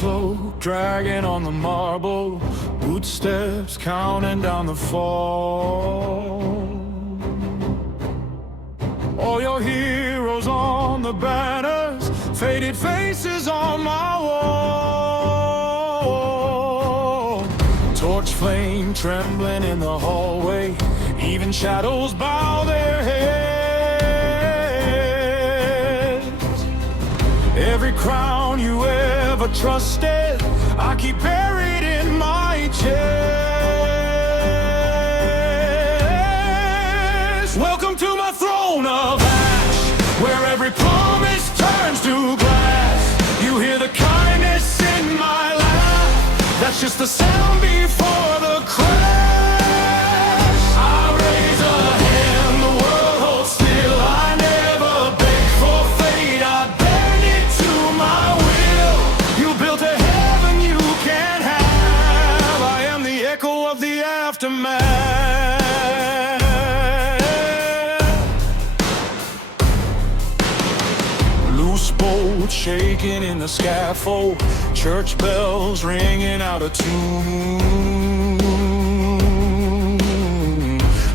cloak, dragging on the marble, footsteps counting down the fall. All your heroes on the banners, faded faces on my wall. Torch flame trembling in the hallway, even shadows bow their heads. Every crown you ever trusted, I keep buried in my chest. Welcome to my throne of ash, where every promise turns to glass. You hear the kindness in my laugh, that's just the sound before the crash. I raise a hand, the world holds still. I never beg for fate, I bend it to my will. You built a heaven you can't have, I am the echo of the aftermath. Loose bolts shaking in the scaffold, church bells ringing out of tune.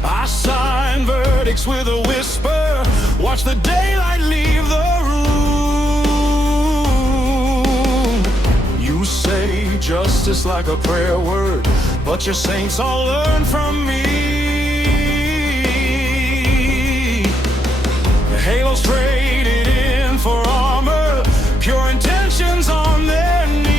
I sign verdicts with a whisper, watch the daylight leave the room. You say justice like a prayer word, but your saints all learn from me. The halos traded in for armor, pure intentions on their knees.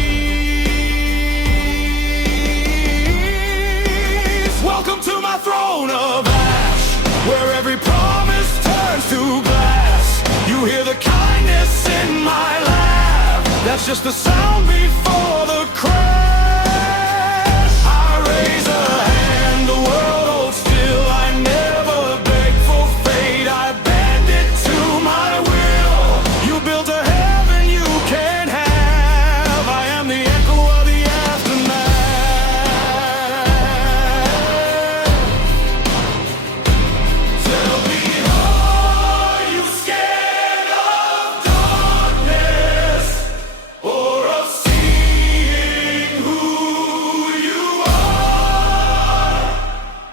Welcome to my throne of ash, where every promise turns to glass. You hear the kindness in my laugh, that's just the sound before the crash. I raise a hand, the world holds still. I never beg for fate, I bend it to my will. You built a heaven you can't have, I am the echo of the aftermath. Tell me, are you scared of darkness, or of seeing who you are?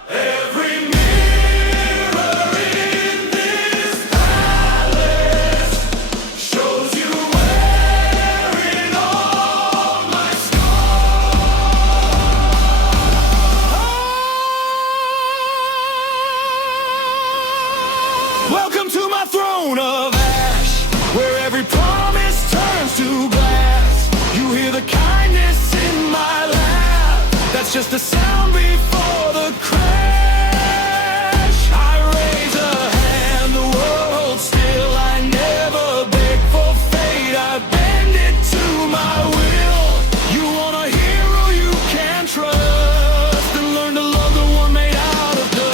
Every mirror in this palace shows you wearing all my scars. Welcome to my throne of ash, where every promise turns to glass. You hear the kindness in my laugh, that's just the sound before the crash. I raise a hand, the world holds still. I never beg for fate, I bend it to my will. You want a hero you can trust, and learn to love the one made out of dust.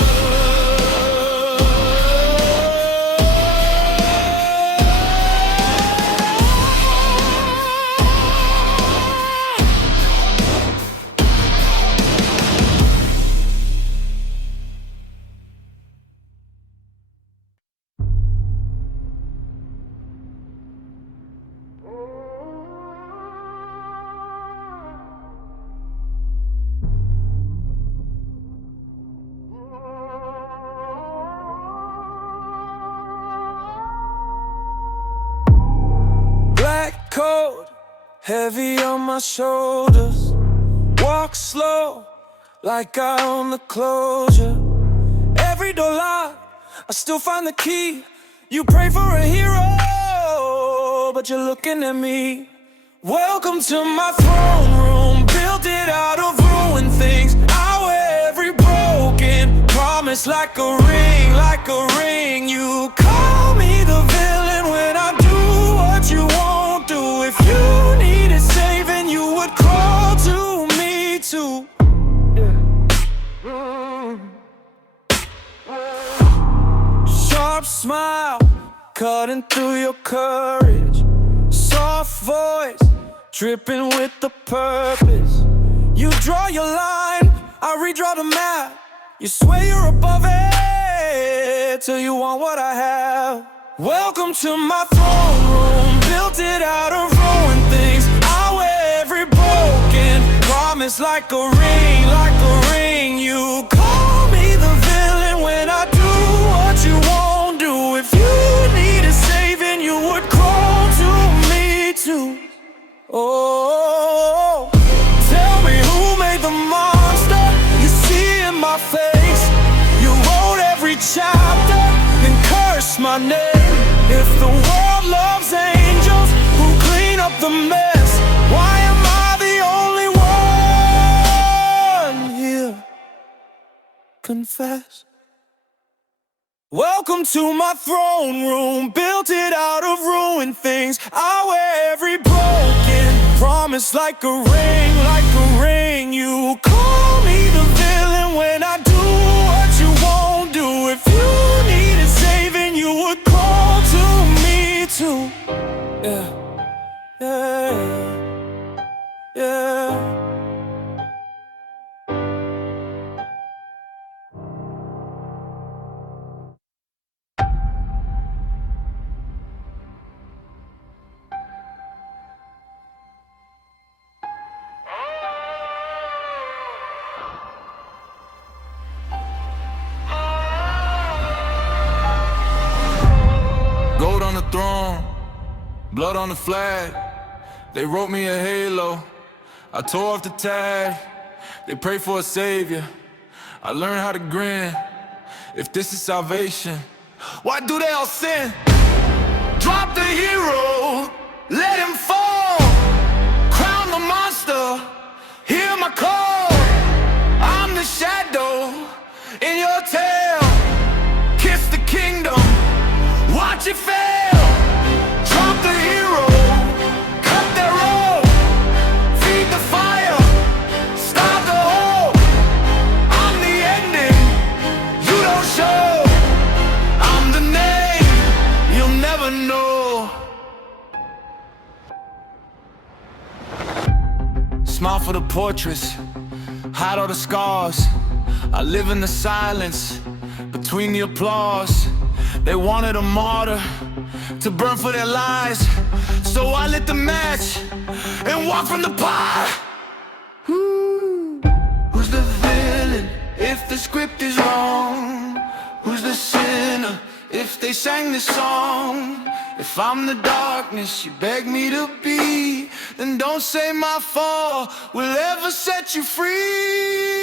Black coat, heavy on my shoulders. Walk slow, like I own the closure. Every door locked, I still find the key. You pray for a hero, but you're looking at me. Welcome to my throne room, built it out of ruined things. I wear every broken promise like a ring, like a ring. You call me the villain when I do what you won't do. If you needed saving, you would crawl to me too. Sharp smile, cutting through your courage. Soft voice, dripping with the purpose. You draw your line, I redraw the map. You swear you're above it, till you want what I have. Welcome to my throne room, built it out of ruined things. I wear every promise like a ring, like a ring. You call me the villain when I do what you won't do. If you needed saving, you would crawl to me too. Oh, tell me who made the monster you see in my face. You wrote every chapter and cursed my name. If the world loves angels who clean up the mess, why am I the only one here? Confess. Welcome to my throne room, built it out of ruined things. I wear every broken promise like a ring, like a ring. You call me the villain when I do what you won't do. If you needed saving, you would call to me too. Yeah, yeah, yeah. Gold on the throne, blood on the flag. They wrote me a halo, I tore off the tag. They pray for a savior, I learned how to grin. If this is salvation, why do they all sin? Drop the hero, let him fall. Crown the monster, hear my call. I'm the shadow in your tail. Kiss the kingdom, watch it fail. Drop the hero, cut their rope. Feed the fire, stop the hope. I'm the ending, you don't show. I'm the name, you'll never know. Smile for the portraits, hide all the scars. I live in the silence, between the applause. They wanted a martyr to burn for their lies, so I lit the match and walked from the pie. Who's the villain if the script is wrong? Who's the sinner if they sang this song? If I'm the darkness you beg me to be, then don't say my fall will ever set you free.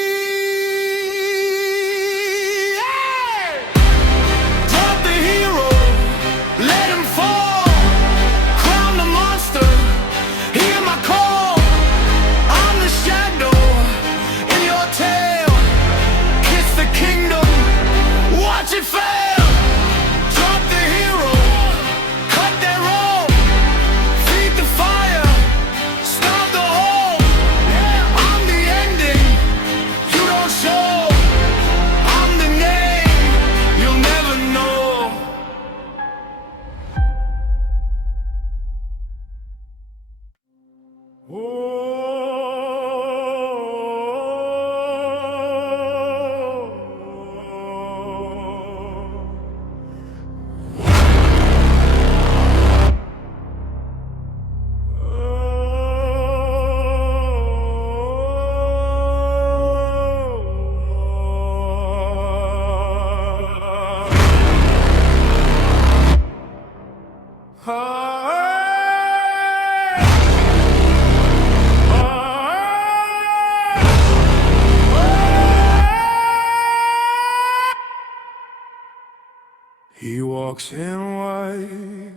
He walks in white,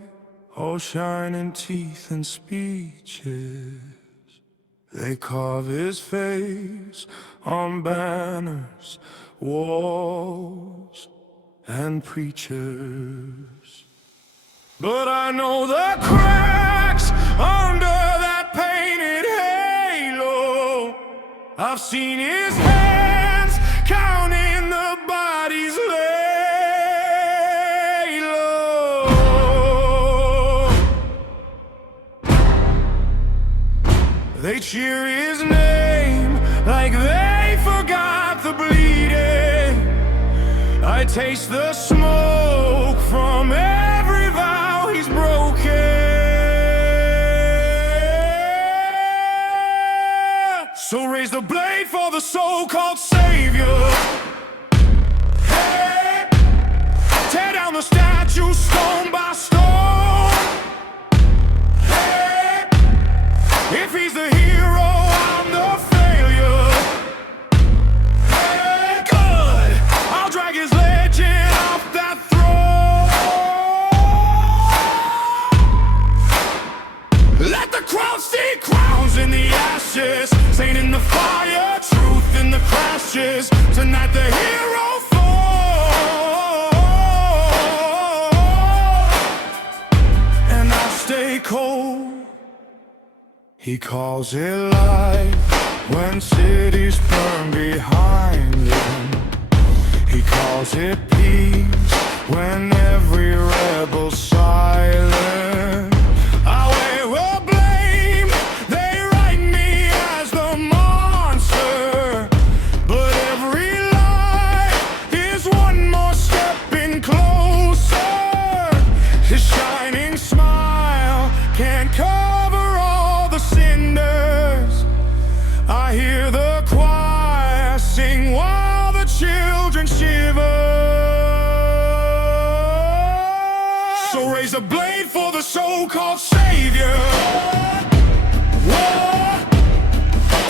all shining teeth and speeches. They carve his face on banners, walls, and preachers. But I know the cracks under that painted halo. I've seen his hands counting the bodies lay low. They cheer his name like they forgot the bleeding. I taste the smoke from every vow he's broken. So raise the blade for the so-called savior. Hey, tear down the statue stone by stone. Hey, if he's the hero, I'm the failure. Hey, good, I'll drag his legend off that throne. Let the crowd see crowns in the ashes, Saint in the fire, truth in the crashes. Tonight the hero falls, and I stay cold. He calls it life when cities burn behind him. He calls it peace when every rebel's silent. I will blame, they write me as the monster, but every lie is one more step in closer. His shining smile can't cover all the cinders. I hear the choir sing while the children shiver. So raise a blade for the so-called savior. War,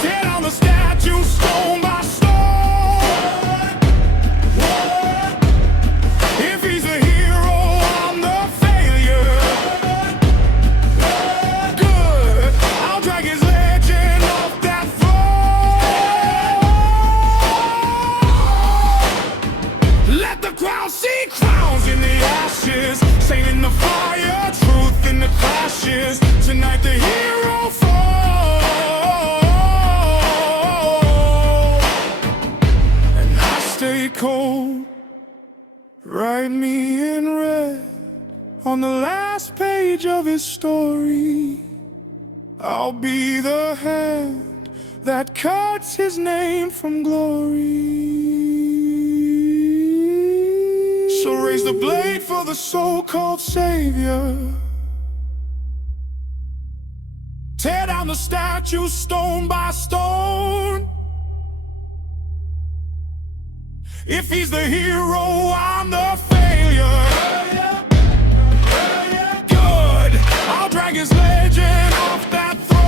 tear down the statue stone by stone. War, if he's a hero, I'm the failure. Good, I'll drag his legend off that throne. Let the crowd see crowns in the ashes, Saint in the fire, truth in the clashes. Tonight the hero falls, and I stay cold. Write me in red on the last page of his story. I'll be the hand that cuts his name from glory. So raise the blade for the so-called savior. Tear down the statue stone by stone. If he's the hero, I'm the failure. Good, I'll drag his legend off that throne.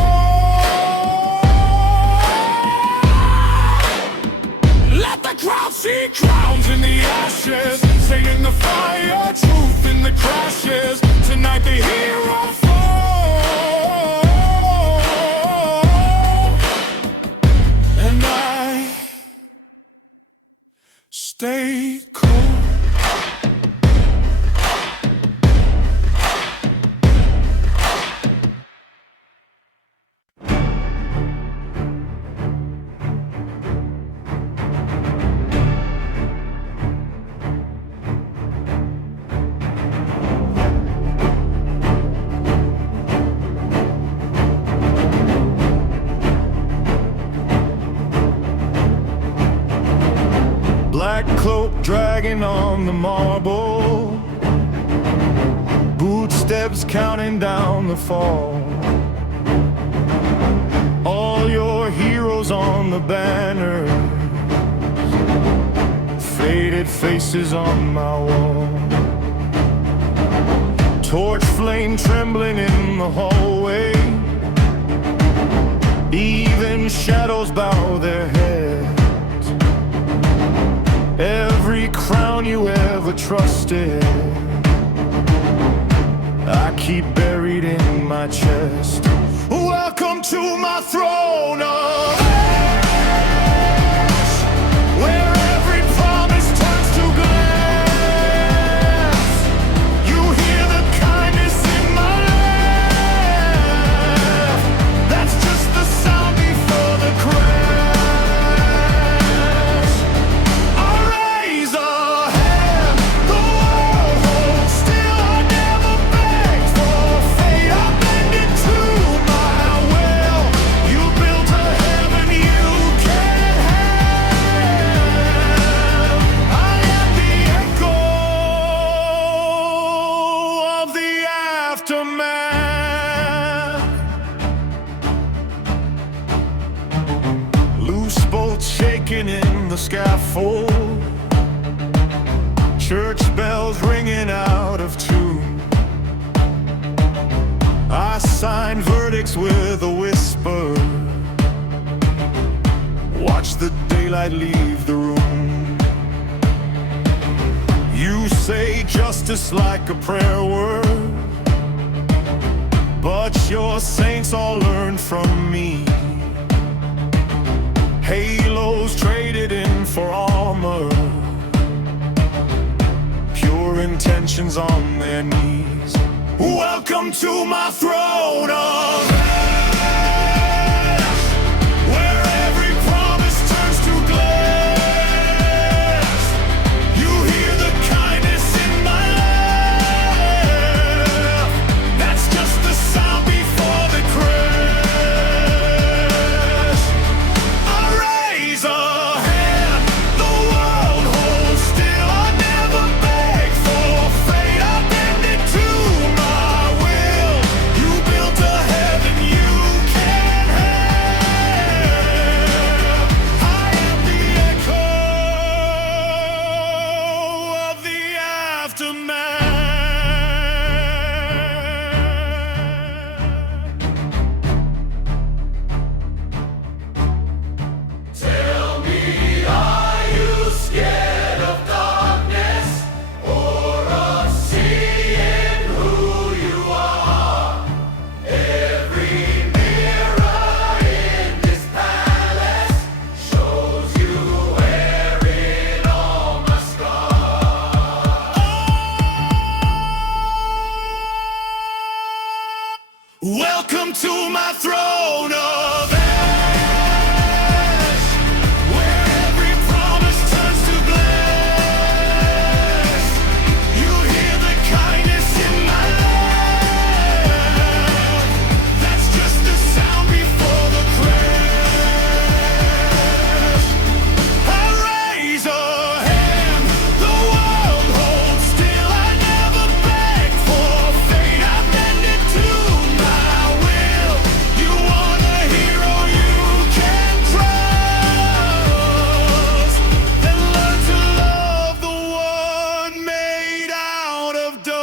Let the crowd see crowns in the ashes, Saint in the fire, truth in the crashes. Tonight the hero falls, and I stay cold. Black cloak dragging on the marble, footsteps counting down the fall. All your heroes on the banner, faded faces on my wall. Torch flame trembling in the hallway, even shadows bow their heads. Every crown you ever trusted, I keep buried in my chest. Welcome to my throne of ash, where every promise turns to glass. You hear the kindness in my laugh. That's just the sound before the crash. I raise a hand, the world holds still. I never begged for fate. I bend it to my will. You built a heaven walking in the scaffold, church bells ringing out of tune. I sign verdicts with a whisper, watch the daylight leave the room. You say justice like a prayer word, but your saints all learned from me. Halos traded in for armor, pure intentions on their knees. Welcome to my throne of ash, where every promise turns to glass. You hear the kindness in my laugh, that's just the sound before the crash. I raise a hand, the world holds still. I never beg for fate, I bend it to my will. You built a heaven you can't have. I am the echo of the aftermath. Tell me, are you scared of darkness, or of seeing who you are? Every mirror in this palace shows you wearing all my scars. Welcome to my throne of ash, where every promise turns to glass. You hear the kindness in my laugh, that's just the sound before the crash. I raise a hand, the world holds still. I never beg for fate, I bend it to my will. You want a hero you can trust, then learn to love the one made out of dust.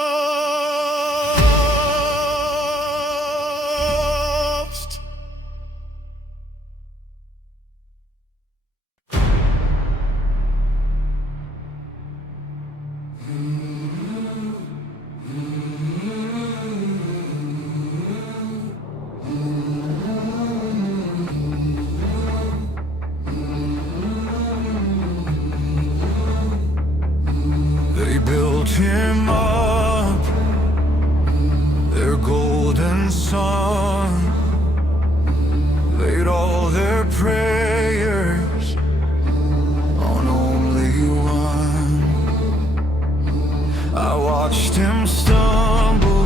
They built him up, their golden sun, laid all their prayers on only one. I watched him stumble,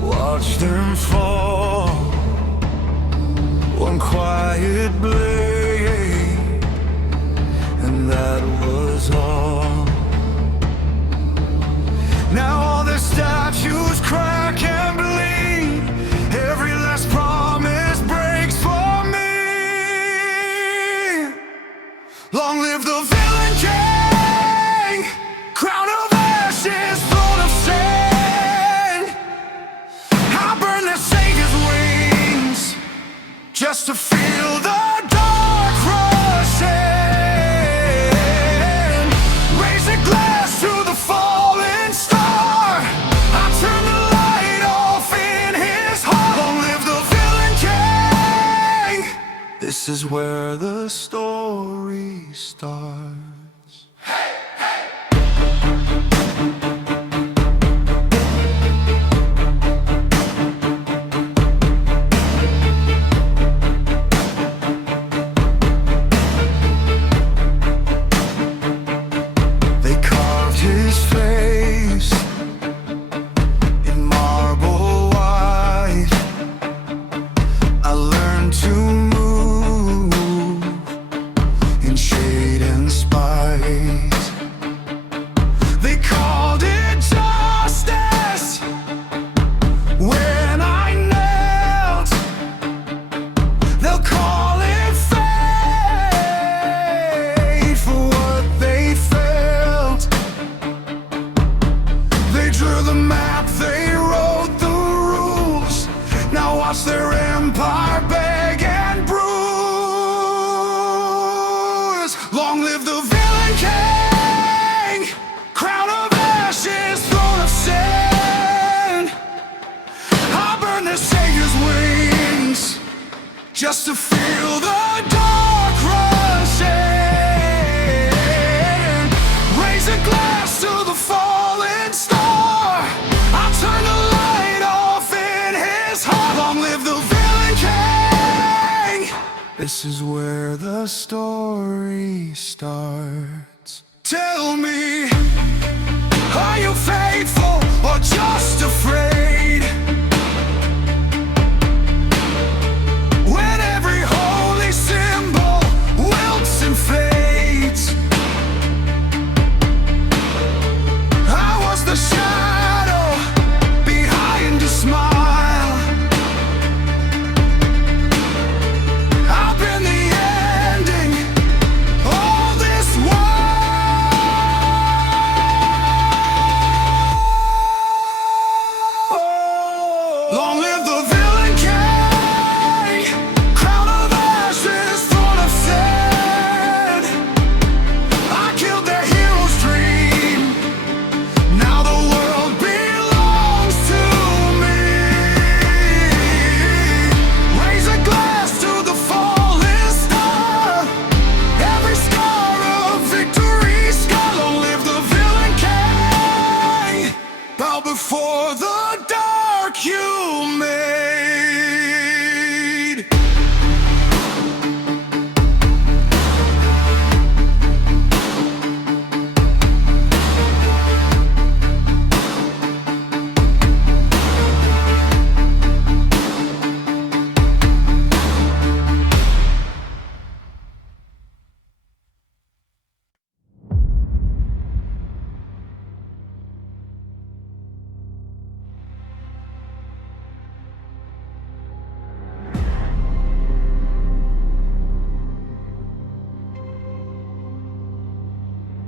watched him fall, one quiet blade, and that was all. Now all the statues crack and bleed, every last promise breaks for me. Long live the villain king, crown of ashes, throne of sin. I burn the savior's wings just to feel the dark rushing. Raise a glass to the fallen star, I turn the light off in his heart. Long live the villain king, this is where the story starts. They carved his face in marble white. I learned to move in shade and spice. just to feel the dark rushing. Raise a glass to the fallen star. I'll turn the light off in his heart. Long live the villain king. This is where the story starts. Tell me, are you faithful or just afraid? When every holy symbol wilts and fades, I was the shadow behind a smile. I've been the ending all this while. Long live the villain king, crown of ashes, throne of sin. I killed their hero's dream. Now the world belongs to me. Raise a glass to the fallen star. Every scar of victory scar. Long live the villain king. Bow before the dark you made.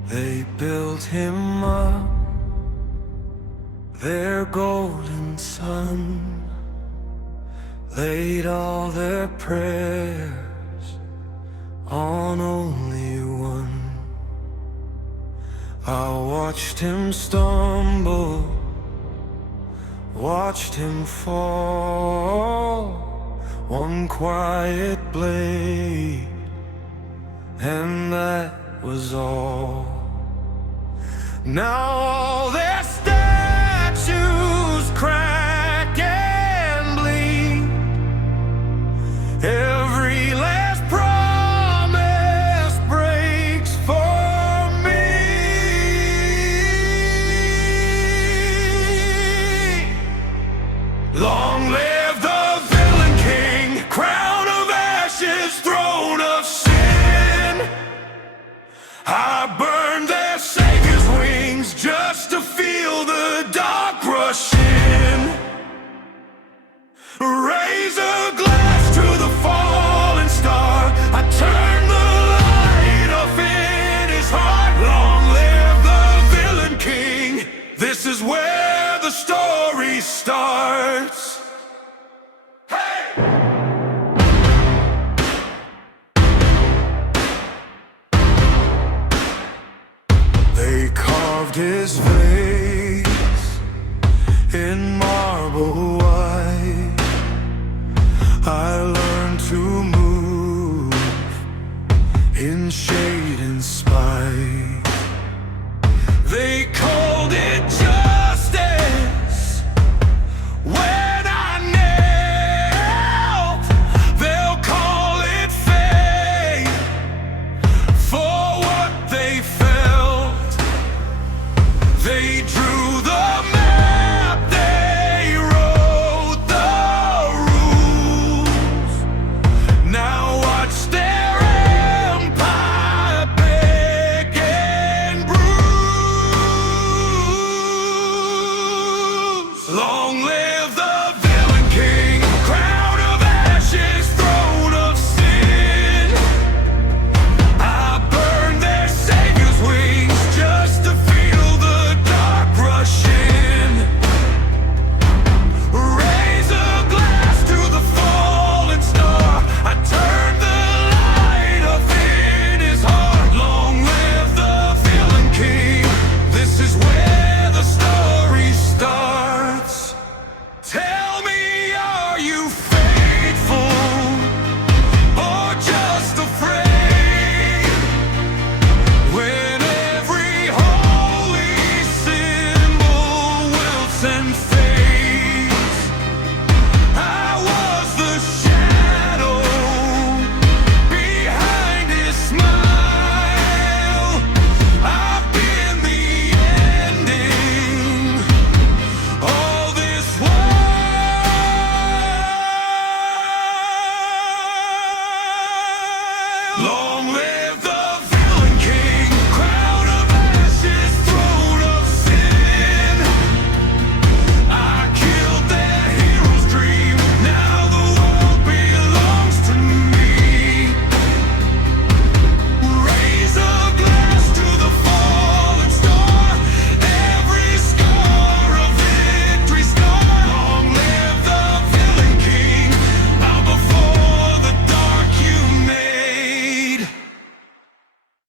They built him up, their golden sun, laid all their prayers on only one. I watched him stumble, watched him fall, one quiet blade, and that was all. Now all their statues crack and bleed. Every last promise breaks for me. Long live the villain king, crown of ashes, throne of sin. I burned their savior's wings just to feel the dark rush in. Raise a glass to the fallen star. I turn the light off in his heart. Long live the villain king. This is where the story starts. They carved his face in marble white. I learned to move in shade.